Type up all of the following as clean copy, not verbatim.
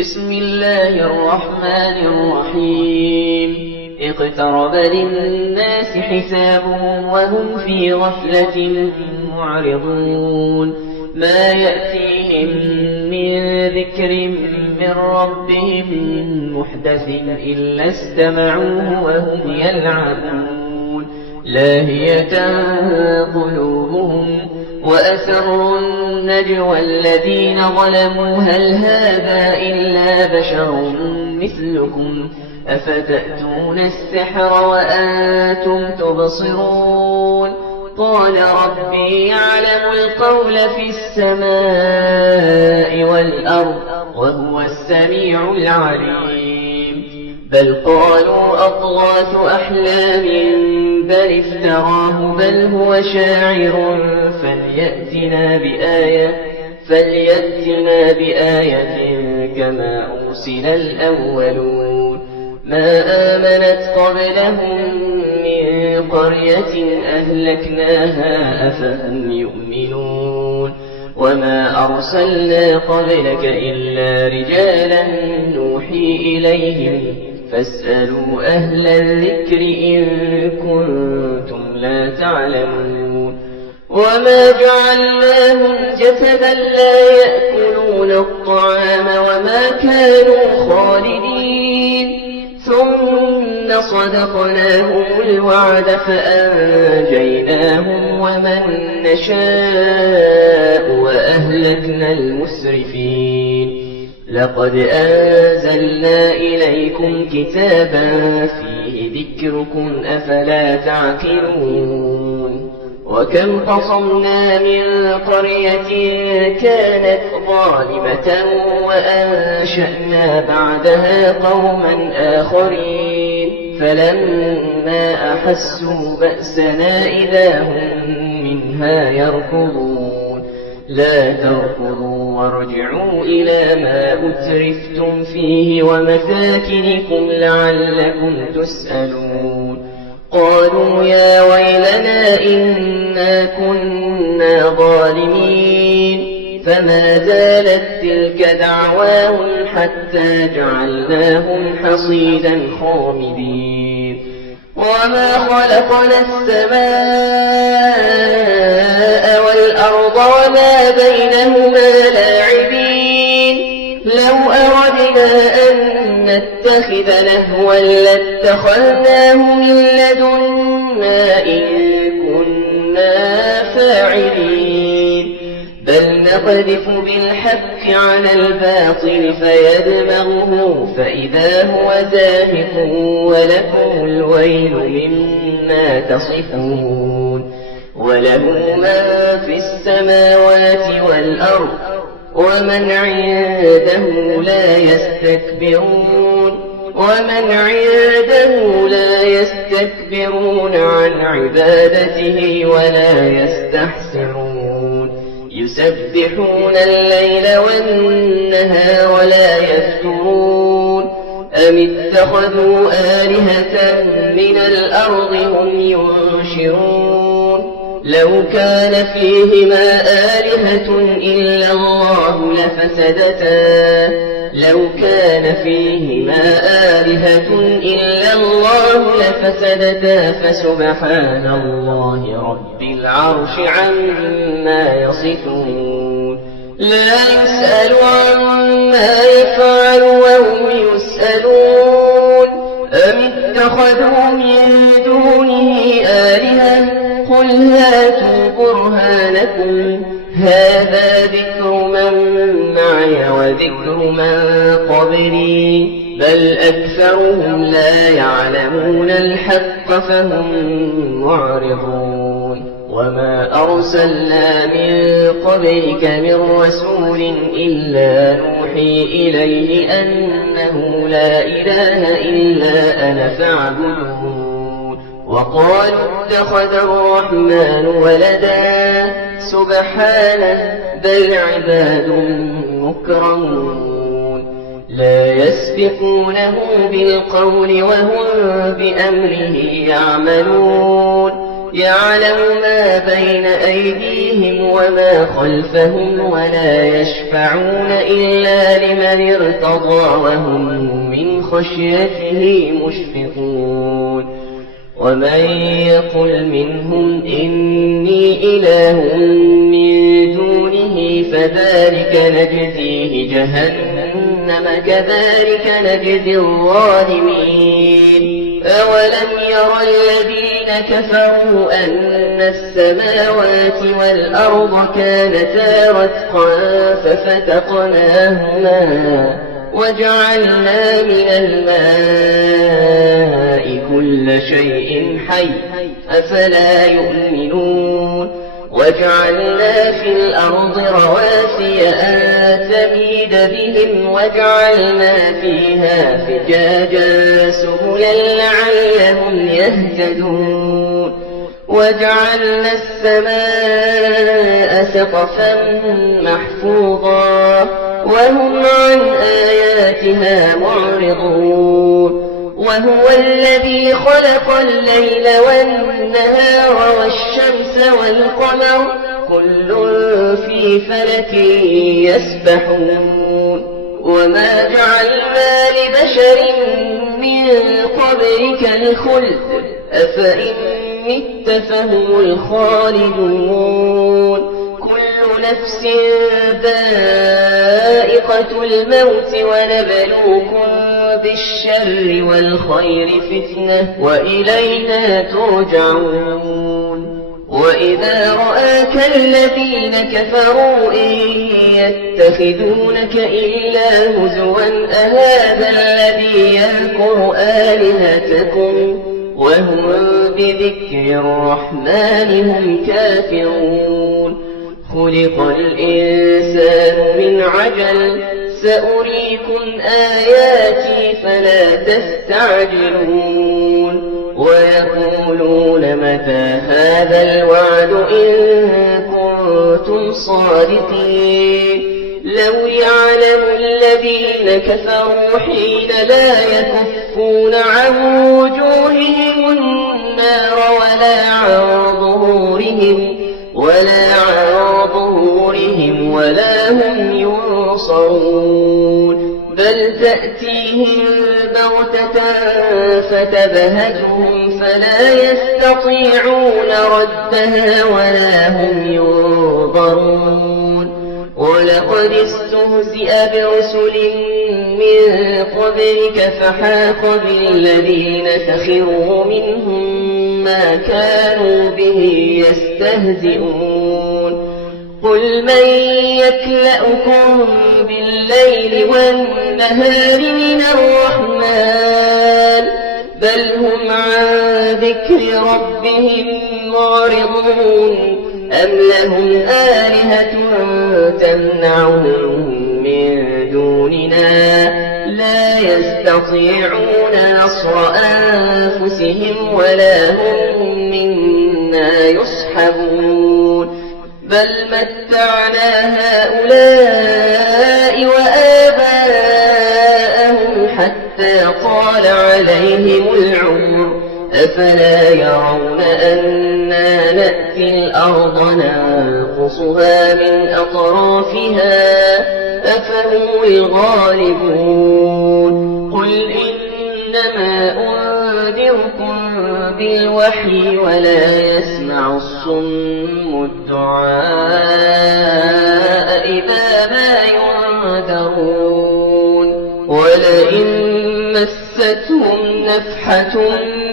بسم الله الرحمن الرحيم. اقترب للناس حسابهم وهم في غفلة معرضون. ما يأتيهم من ذكر من ربهم محدث إلا استمعوه وهم يلعبون. لاهية قلوبهم وأسروا النجوى الذين ظلموا هل هذا إلا بشر مثلكم أفتأتون السحر وأنتم تبصرون. قال ربي يعلم القول في السماء والأرض وهو السميع العليم. بل قالوا أضغاث أحلام بل افتراه بل هو شاعر فليأتنا بآية كما أرسل الأولون. ما آمنت قبلهم من قرية أهلكناها أفهم يؤمنون. وما أرسلنا قبلك إلا رجالا نوحي إليهم فاسألوا أهل الذكر إن كنتم لا تعلمون. وما جعلناهم جسدا لا يأكلون الطعام وما كانوا خالدين ثم صدقناهم الوعد فأنجيناهم ومن نشاء وأهلكنا المسرفين. لقد أنزلنا إليكم كتابا فيه ذكركم أفلا تعقلون. وكم قصمنا من قرية كانت ظالمة وأنشأنا بعدها قوما آخرين فلما أحسوا بأسنا إذا هم منها يركضون. لا تركضوا وارجعوا إلى ما أترفتم فيه ومساكنكم لعلكم تسألون. قالوا يا ويلنا إنا كنا ظالمين. فما زالت تلك دعواهم حتى جعلناهم حصيدا خامدين. وما خلقنا السماء والأرض وما بينهما لاعبين. لو أردنا أن نتخذ لهوا لاتخذناه من لدنا إن كنا فاعلين. بل نقذف بالحق على الباطل فيدمغه فإذا هو زاهق ولكم الويل مما تصفون. وله من في السماوات والأرض ومن عنده لا يستكبرون عن عبادته ولا يستحسرون. يسبحون الليل والنهار ولا يفترون. أم اتخذوا آلهة من الأرض هم ينشرون. لو كان فيهما آلهة إلا الله لفسدتا فسبحان الله رب العرش عما يصفون. لا يسأل عما يفعل وهم يسألون. أم اتخذوا من دونه آلهة قل هاتوا برهانكم هذا ذكر من معي وذكر من قبلي بل أكثرهم لا يعلمون الحق فهم معرضون. وما أرسلنا من قبلك من رسول إلا نوحي إليه أنه لا إله إلا أنا فاعبدون. وقالوا اتخذ الرحمن ولدا سبحانه بل عباد مكرمون لا يسبقونه بالقول وهم بأمره يعملون. يعلم ما بين أيديهم وما خلفهم ولا يشفعون إلا لمن ارتضى وهم من خشيته مشفقون ومن يقل منهم إني إله من دونه فذلك نجزيه جهنم كذلك نجزي الظالمين أولم ير الذين كفروا أن السماوات والأرض كانتا رتقا ففتقناهما وجعلنا من الماء كل شيء حي أفلا يؤمنون وجعلنا في الأرض رواسي أن تميد بهم وجعلنا فيها فجاجا سبلا لعلهم يهتدون وجعلنا السماء سقفا محفوظا وهم عن آياتها معرضون وهو الذي خلق الليل والنهار والشمس والقمر كل في فلك يسبحون وما جعلنا لبشر من قبلك الخلد أفإن مت فهم الخالدون كل نفس ذائقة الموت ونبلوكم بالشر والخير فتنة وإلينا ترجعون وإذا رآك الذين كفروا إن يتخذونك إلا هزوا أهذا الذي يذكر آلهتكم وهم بذكر الرحمن هم كافرون خلق الإنسان من عجل سأريكم آياتي فلا تستعجلون ويقولون متى هذا الوعد إن كنتم صادقين لو يعلم الذين كفروا حين لا يكفون عن وجوههم النار ولا عن ظهورهم ولا هم ينصرون بل تأتيهم بغتة فتبهتهم فلا يستطيعون ردها ولا هم ينظرون ولقد استهزئ برسل من قبلك فحاق بالذين سخروا منهم ما كانوا به يستهزئون قل من يكلأكم بالليل والنهار من الرحمن بل هم عن ذكر ربهم معرضون أم لهم آلهة تمنعهم من دوننا لا يستطيعون نصر أنفسهم ولا هم منا يصحبون بل متعنا هؤلاء وآباءهم حتى طال عليهم العمر أفلا يرون أنا نأتي الأرض ننقصها من أطرافها أفهم الغالبون قل إنما أنذركم بالوحي ولا يسمع الصم الدعاء إذا ما ينذرون ولئن مستهم نفحة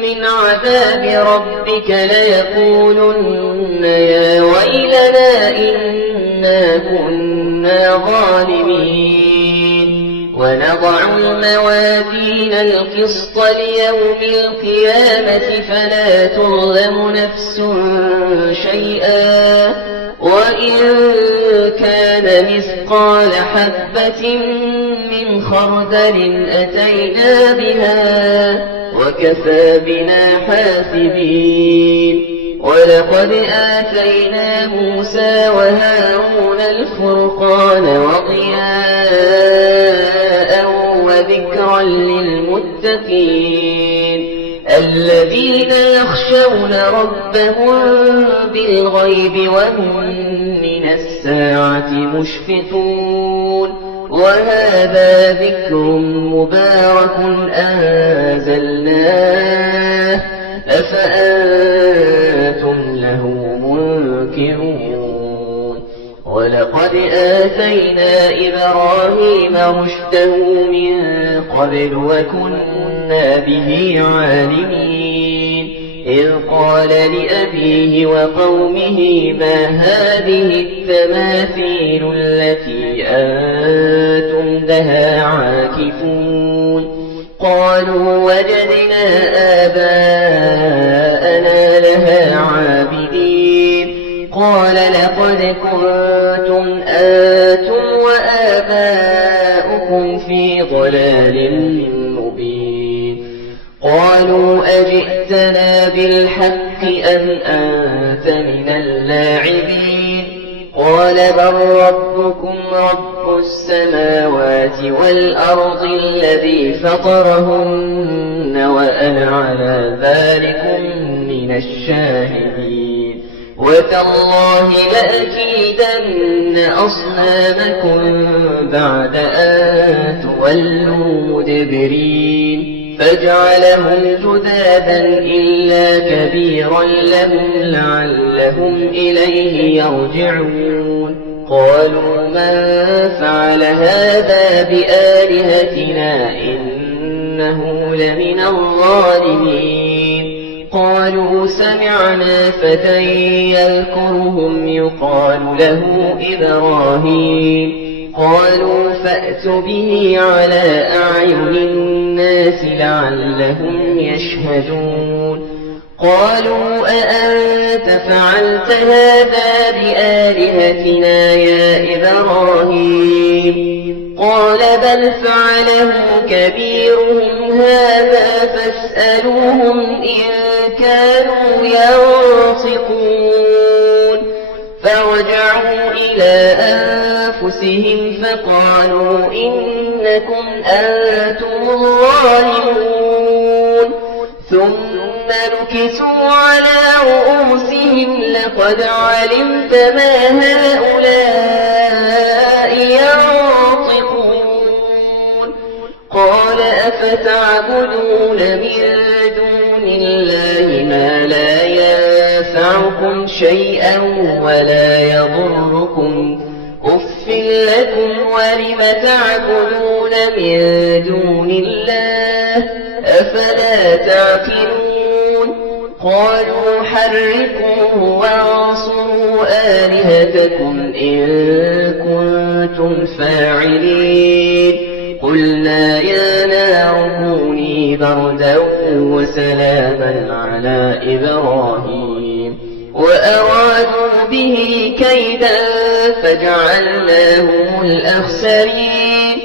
من عذاب ربك ليقولن يا ويلنا إنا كنا ظالمين ونضع الموازين القسط ليوم القيامة فلا تظلم نفس شيئا وإن كان مثقال حبة من خردل أتينا بها وكفى بنا حاسبين ولقد آتينا موسى وهارون الفرقان وضياء وذكرا للمتقين الذين يخشون ربهم بالغيب وهم من الساعة مشفقون وهذا ذكر مبارك أنزلناه أفأنتم له منكرون ولقد آتينا إبراهيم رشده من قبل وكنا به عالمين إذ قال لأبيه وقومه ما هذه التماثيل التي أنتم لها عاكفون قالوا وجدنا آباءنا لها عابدين قال لقد كنتم أنتم وآباؤكم في ضلال مبين قالوا أجئتنا بالحق أم أنت من اللاعبين قال بل ربكم رب السماوات والأرض الذي فطرهن وأنا على ذلك من الشاهدين وتالله لأكيدن أصنامكم بعد أن تولوا مدبرين فجعلهم جذاذا إلا كبيرا لهم لعلهم إليه يرجعون قالوا من فعل هذا بآلهتنا إنه لمن الظالمين قالوا سمعنا فتى يذكرهم يقال له إبراهيم قالوا فأتوا به على أعين الناس لعلهم يشهدون قالوا أأنت فعلت هذا بآلهتنا يا إبراهيم قال بل فعله كبيرهم هذا فاسألوهم إن كانوا ينطقون فرجعوا إلى أنفسهم فقالوا إنكم أنتم الظالمون ثم نكسوا على رؤوسهم لقد علمت ما هؤلاء ينطقون قال أفتعبدون من دون الله ما لا ينفعكم شيئا ولا يضركم أف لكم ولم تعبدون من دون الله أفلا تعقلون قالوا حرقوه وانصروا آلهتكم إن كنتم فاعلين قلنا يا نار كوني بردا وسلاما على إبراهيم وأرادوا به كيدا فجعلناهم الأخسرين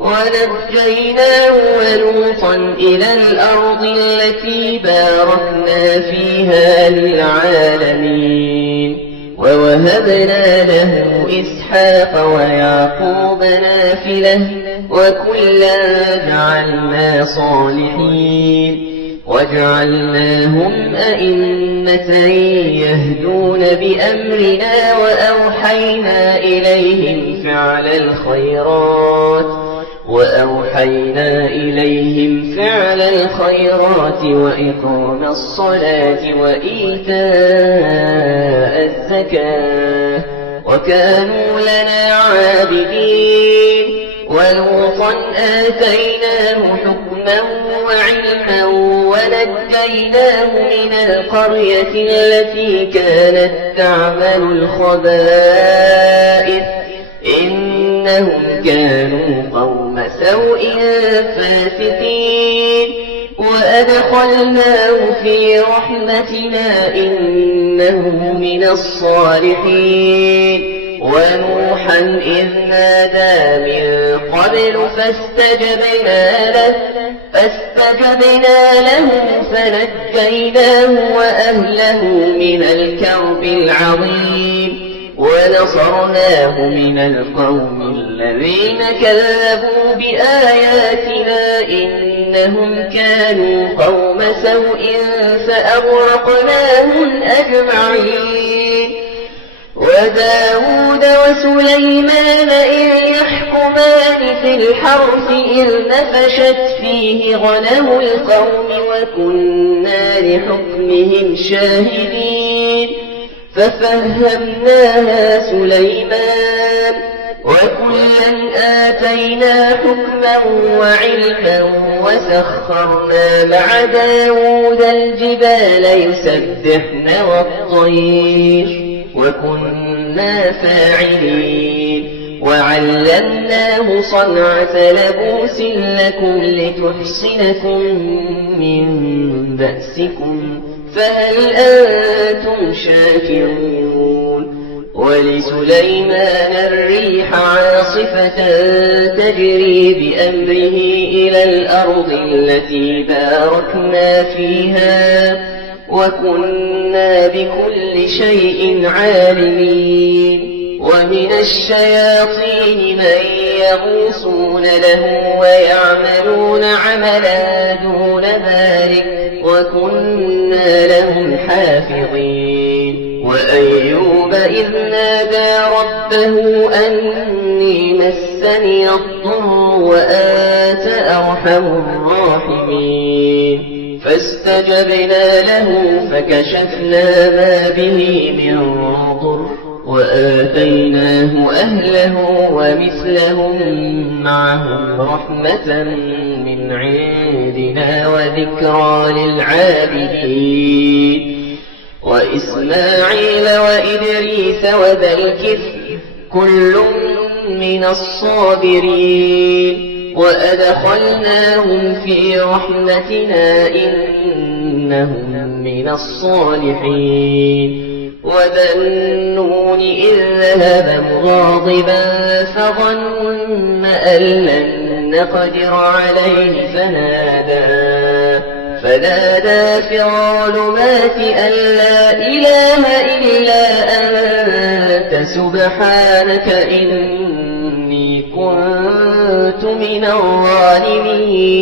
ونجيناه ولوطا إلى الأرض التي باركنا فيها للعالمين ووهبنا له إسحاق ويعقوب نافلة وكلا جعلنا صالحين وجعلناهم أئمة يهدون بأمرنا وأوحينا إليهم فعل الخيرات وإقام الصلاة وإيتاء الزكاة وكانوا لنا عابدين ولوطا آتيناه حكما وعلما ونجيناه من القرية التي كانت تعمل الخبائث إنهم كانوا قوم سوء فاسقين وأدخلناه في رحمتنا إنه من الصالحين ونوحا إذ نادى من قبل فاستجبنا له فنجيناه وأهله من الكرب العظيم ونصرناه من القوم الذين كذبوا بآياتنا إنهم كانوا قوم قوم سوء فأغرقناهم أجمعين وداود وسليمان إذ يحكمان في الحرث إذ نفشت فيه غنم القوم وكنا لحكمهم شاهدين ففهمناها سليمان وكلا آتينا حكما وعلما وسخرنا مع داود الجبال يسبحن والطير وكنا فاعلين وعلمناه صنعة لبوس لكم لتحصنكم من بأسكم فهل أنتم شاكرون ولسليمان الريح عاصفة تجري بأمره إلى الأرض التي باركنا فيها وكنا بكل شيء عالمين ومن الشياطين من يغوصون له ويعملون عملا دون ذلك وكنا لهم حافظين وأيوب إذ نادى ربه أني مسني الضر وأنت أرحم الراحمين فاستجبنا له فكشفنا ما به من ضر وآتيناه أهله ومثلهم معهم رحمة من عندنا وذكرى للعابدين وإسماعيل وإدريس وذا الكفل كل من الصابرين وأدخلناهم في رحمتنا إنهم من الصالحين وذا النون إذ ذهب مغاضبا فظن أن لن نقدر عليه فنادى في الظلمات أن لا إله إلا أنت سبحانك إني كنت من الظالمين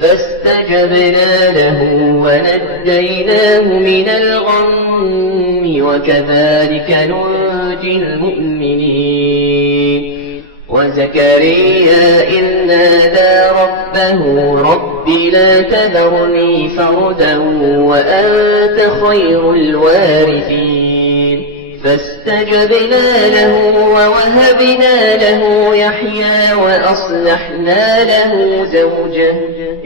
فاستجبنا له ونجيناه من الغم وكذلك ننجي المؤمنين وزكريا إذ نادى ربه رب لا تذرني فردا وأنت خير الوارثين فاستجبنا له ووهبنا له يحيى وأصلحنا له زوجه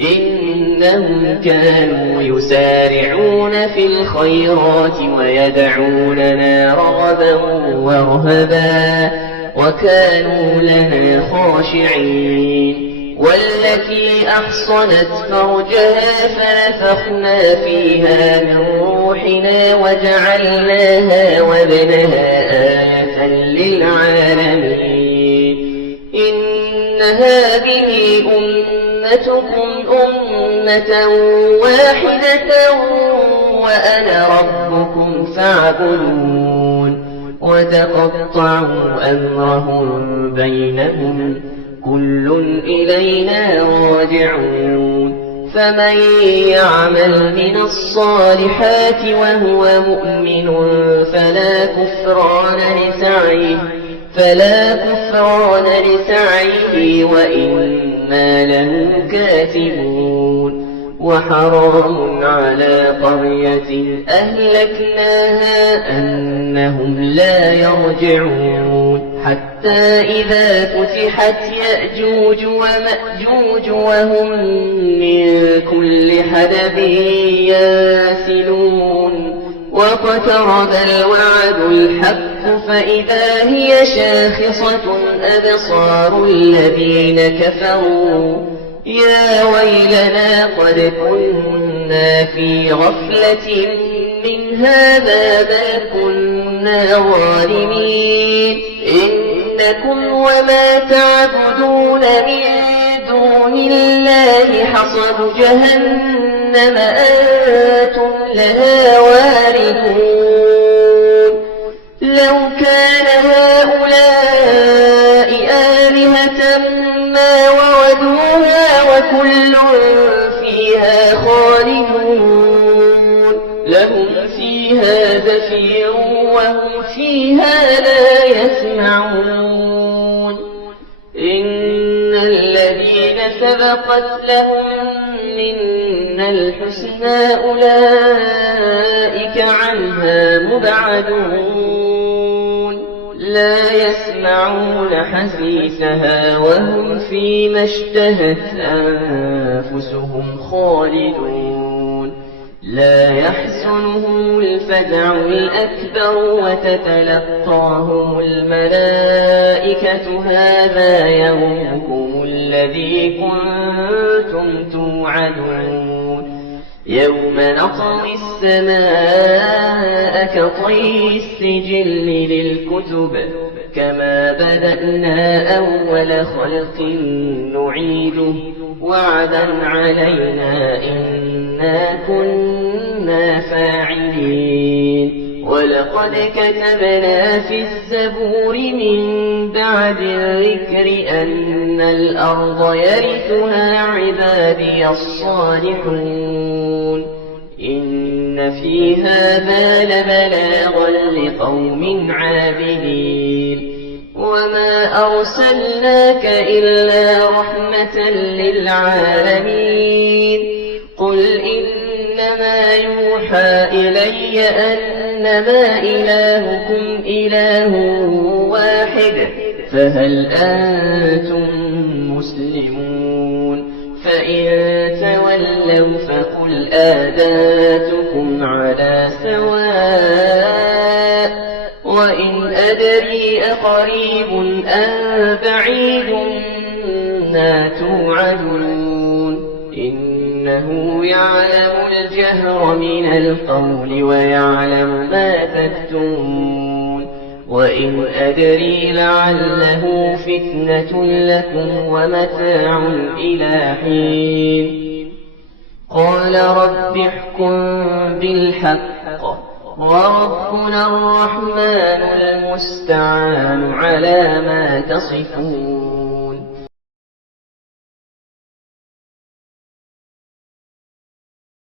إنهم كانوا يسارعون في الخيرات ويدعوننا رغبا ورهبا وكانوا لنا خاشعين والتي أحصنت فرجها فنفخنا فيها من روحنا وجعلناها وابنها آية للعالمين إن هذه أمتكم أمة واحدة وأنا ربكم فاعبدون وتقطعوا أمرهم بينهم كل إلينا راجعون فمن يعمل من الصالحات وهو مؤمن فلا كفران لسعيه وإنا له كاتبون وحرام على قرية أهلكناها أنهم لا يرجعون حتى إذا فتحت يأجوج ومأجوج وهم من كل حدب ينسلون واقترب الوعد الحق فإذا هي شاخصة أبصار الذين كفروا يا ويلنا قد كنا في غفلة من هذا بل كنا ظالمين إنكم وما تعبدون من دون الله حصب جهنم أنتم لها واردون لو كان هؤلاء آلهة ما وردوها وكل فيها خالدون لهم فيها زفير وهم فيها لا يسمعون إن الذين سبقت لهم منا الحسنى أولئك عنها مبعدون لا يسمعون حسيسها وهم فيما اشتهت أنفسهم خالدون لا يحزنهم الفزع الأكبر وتتلقاهم الملائكة هذا يومكم الذي كنتم توعدون يوم نطوي السماء كطي السجل للكتب كما بدأنا أول خلق نعيده وعدا علينا إنا كنا فاعلين ولقد كتبنا في الزبور من بعد الذكر أن الأرض يرثها عبادي الصالحون إن في هذا لبلاغا لقوم عابدين وما أرسلناك إلا رحمة للعالمين قل إنما يوحى إلي أنما إلهكم إله واحد فهل أنتم مسلمون فإن تولوا فقل آذانتكم على سواء وإن أدري أقريب أم بعيد ما توعدون إنه يعلم الجهر من القول ويعلم ما تكتمون وإن أدري لعله فتنة لكم ومتاع إلى حين قال رب احكم بالحق وربنا الرحمن المستعان على ما تصفون